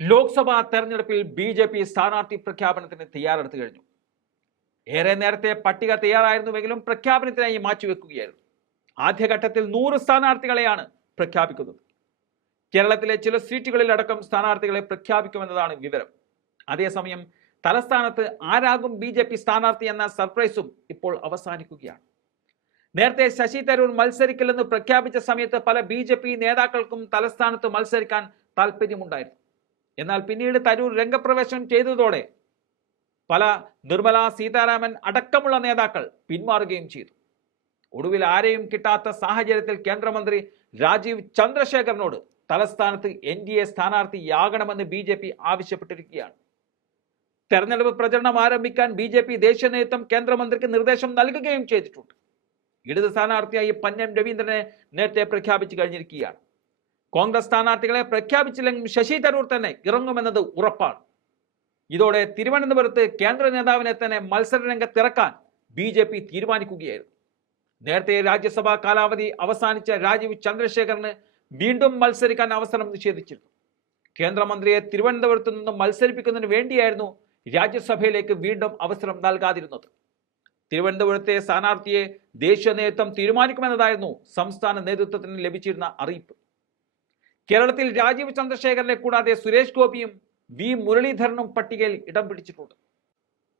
ലോക്സഭാ തെരഞ്ഞെടുപ്പിൽ B J P സ്ഥാനാർത്ഥി പ്രഖ്യാപനത്തിന് തയ്യാറെടുത്തു കഴിഞ്ഞു. ഏറെ നേരത്തെ പട്ടിക തയ്യാറായിരുന്നുവെങ്കിലും പ്രഖ്യാപനത്തിനായി മാറ്റിവെക്കുകയായിരുന്നു. ആദ്യഘട്ടത്തിൽ നൂറ് സ്ഥാനാർത്ഥികളെയാണ് പ്രഖ്യാപിക്കുന്നത്. കേരളത്തിലെ ചില സീറ്റുകളിലടക്കം സ്ഥാനാർത്ഥികളെ പ്രഖ്യാപിക്കുമെന്നതാണ് വിവരം. അതേസമയം തലസ്ഥാനത്ത് ആരാകും ബി ജെ പി സ്ഥാനാർത്ഥി എന്ന സർപ്രൈസും ഇപ്പോൾ അവസാനിക്കുകയാണ്. നേരത്തെ ശശി തരൂർ മത്സരിക്കില്ലെന്ന് പ്രഖ്യാപിച്ച സമയത്ത് പല ബി നേതാക്കൾക്കും തലസ്ഥാനത്ത് മത്സരിക്കാൻ താല്പര്യമുണ്ടായിരുന്നു. എന്നാൽ പിന്നീട് തരൂർ രംഗപ്രവേശനം ചെയ്തതോടെ പല നിർമ്മല സീതാരാമൻ അടക്കമുള്ള നേതാക്കൾ പിന്മാറുകയും ചെയ്തു. ഒടുവിൽ ആരെയും കിട്ടാത്ത സാഹചര്യത്തിൽ കേന്ദ്രമന്ത്രി രാജീവ് ചന്ദ്രശേഖറിനോട് തലസ്ഥാനത്ത് എൻ ഡി എ സ്ഥാനാർത്ഥിയാകണമെന്ന് ബി ജെ പി ആവശ്യപ്പെട്ടിരിക്കുകയാണ്. തെരഞ്ഞെടുപ്പ് പ്രചരണം ആരംഭിക്കാൻ ബി ജെ പി ദേശീയ നേതൃത്വം കേന്ദ്രമന്ത്രിക്ക് നിർദ്ദേശം നൽകുകയും ചെയ്തിട്ടുണ്ട്. ഇടത് സ്ഥാനാർത്ഥിയായി പന്നം രവീന്ദ്രനെ നേരത്തെ പ്രഖ്യാപിച്ചു കഴിഞ്ഞിരിക്കുകയാണ്. കോൺഗ്രസ് സ്ഥാനാർത്ഥികളെ പ്രഖ്യാപിച്ചില്ലെങ്കിൽ ശശി തരൂർ തന്നെ ഇറങ്ങുമെന്നത് ഉറപ്പാണ്. ഇതോടെ തിരുവനന്തപുരത്ത് കേന്ദ്ര നേതാവിനെ തന്നെ മത്സര രംഗത്തിറക്കാൻ ബി ജെ പി തീരുമാനിക്കുകയായിരുന്നു. നേരത്തെ രാജ്യസഭാ കാലാവധി അവസാനിച്ച രാജീവ് ചന്ദ്രശേഖറിന് വീണ്ടും മത്സരിക്കാൻ അവസരം നിഷേധിച്ചിരുന്നു. കേന്ദ്രമന്ത്രിയെ തിരുവനന്തപുരത്ത് നിന്നും മത്സരിപ്പിക്കുന്നതിന് വേണ്ടിയായിരുന്നു രാജ്യസഭയിലേക്ക് വീണ്ടും അവസരം നൽകാതിരുന്നത്. തിരുവനന്തപുരത്തെ സ്ഥാനാർത്ഥിയെ ദേശീയ നേതൃത്വം തീരുമാനിക്കുമെന്നതായിരുന്നു സംസ്ഥാന നേതൃത്വത്തിന് ലഭിച്ചിരുന്ന അറിയിപ്പ്. കേരളത്തിൽ രാജീവ് ചന്ദ്രശേഖരനെ കൂടാതെ സുരേഷ് ഗോപിയും വി മുരളീധരനും പട്ടികയിൽ ഇടം പിടിച്ചിട്ടുണ്ട്.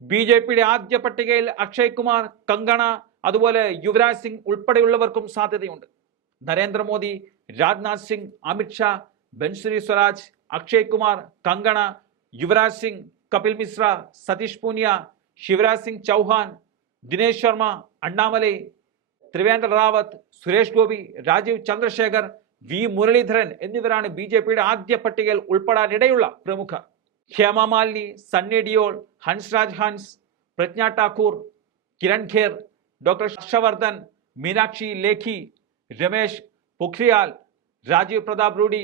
ബി ജെ പിയുടെ ആദ്യ പട്ടികയിൽ അക്ഷയ് കുമാർ കങ്കണ അതുപോലെ യുവരാജ് സിംഗ് ഉൾപ്പെടെയുള്ളവർക്കും സാധ്യതയുണ്ട്. നരേന്ദ്രമോദി രാജ്നാഥ് സിംഗ് അമിത്ഷാ ബൻസുരി സ്വരാജ് അക്ഷയ് കുമാർ കങ്കണ യുവരാജ് സിംഗ് കപിൽ മിശ്ര സതീഷ് പൂനിയ ശിവരാജ് സിംഗ് ചൗഹാൻ ദിനേശ് ശർമ്മ അണ്ണാമലൈ ത്രിവേന്ദ്ര റാവത്ത് സുരേഷ് ഗോപി രാജീവ് ചന്ദ്രശേഖർ വി മുരളീധരൻ എന്നിവരാണ് ബി ജെ പിയുടെ ആദ്യ പട്ടികയിൽ ഉൾപ്പെടാനിടയുള്ള പ്രമുഖർ. ഹേമ മാലിനി സണ്ണി ഡിയോൾ ഹൻസ്രാജ് ഹൻസ് പ്രജ്ഞ ഠാക്കൂർ കിരൺ ഖേർ ഡോക്ടർ ഹർഷവർദ്ധൻ മീനാക്ഷി ലേഖി രമേശ് പൊഖ്രിയാൽ രാജീവ് പ്രതാപ് റൂഡി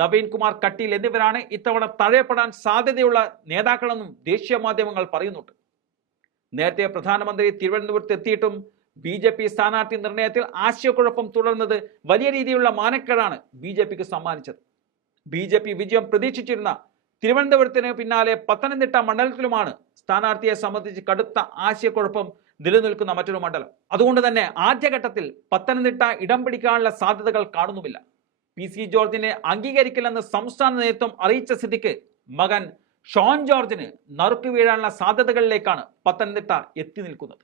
നവീൻ കുമാർ കട്ടീൽ എന്നിവരാണ് ഇത്തവണ തഴയപ്പെടാൻ സാധ്യതയുള്ള നേതാക്കളെന്നും ദേശീയ മാധ്യമങ്ങൾ പറയുന്നുണ്ട്. നേരത്തെ പ്രധാനമന്ത്രി തിരുവനന്തപുരത്ത് എത്തിയിട്ടും ബി ജെ പി സ്ഥാനാർത്ഥി നിർണയത്തിൽ ആശയക്കുഴപ്പം തുടർന്നത് വലിയ രീതിയിലുള്ള മാനക്കേടാണ് ബി ജെ പിക്ക് സമ്മാനിച്ചത്. ബി ജെ പി വിജയം പ്രതീക്ഷിച്ചിരുന്ന തിരുവനന്തപുരത്തിന് പിന്നാലെ പത്തനംതിട്ട മണ്ഡലത്തിലുമാണ് സ്ഥാനാർത്ഥിയെ സംബന്ധിച്ച് കടുത്ത ആശയക്കുഴപ്പം നിലനിൽക്കുന്ന മറ്റൊരു മണ്ഡലം. അതുകൊണ്ട് തന്നെ ആദ്യഘട്ടത്തിൽ പത്തനംതിട്ട ഇടം പിടിക്കാനുള്ള സാധ്യതകൾ കാണുന്നുമില്ല. പി സി ജോർജിനെ അംഗീകരിക്കില്ലെന്ന് സംസ്ഥാന നേതൃത്വം അറിയിച്ച സ്ഥിതിക്ക് മകൻ ഷോൺ ജോർജിന് നറുക്ക് വീഴാനുള്ള സാധ്യതകളിലേക്കാണ് പത്തനംതിട്ട എത്തി നിൽക്കുന്നത്.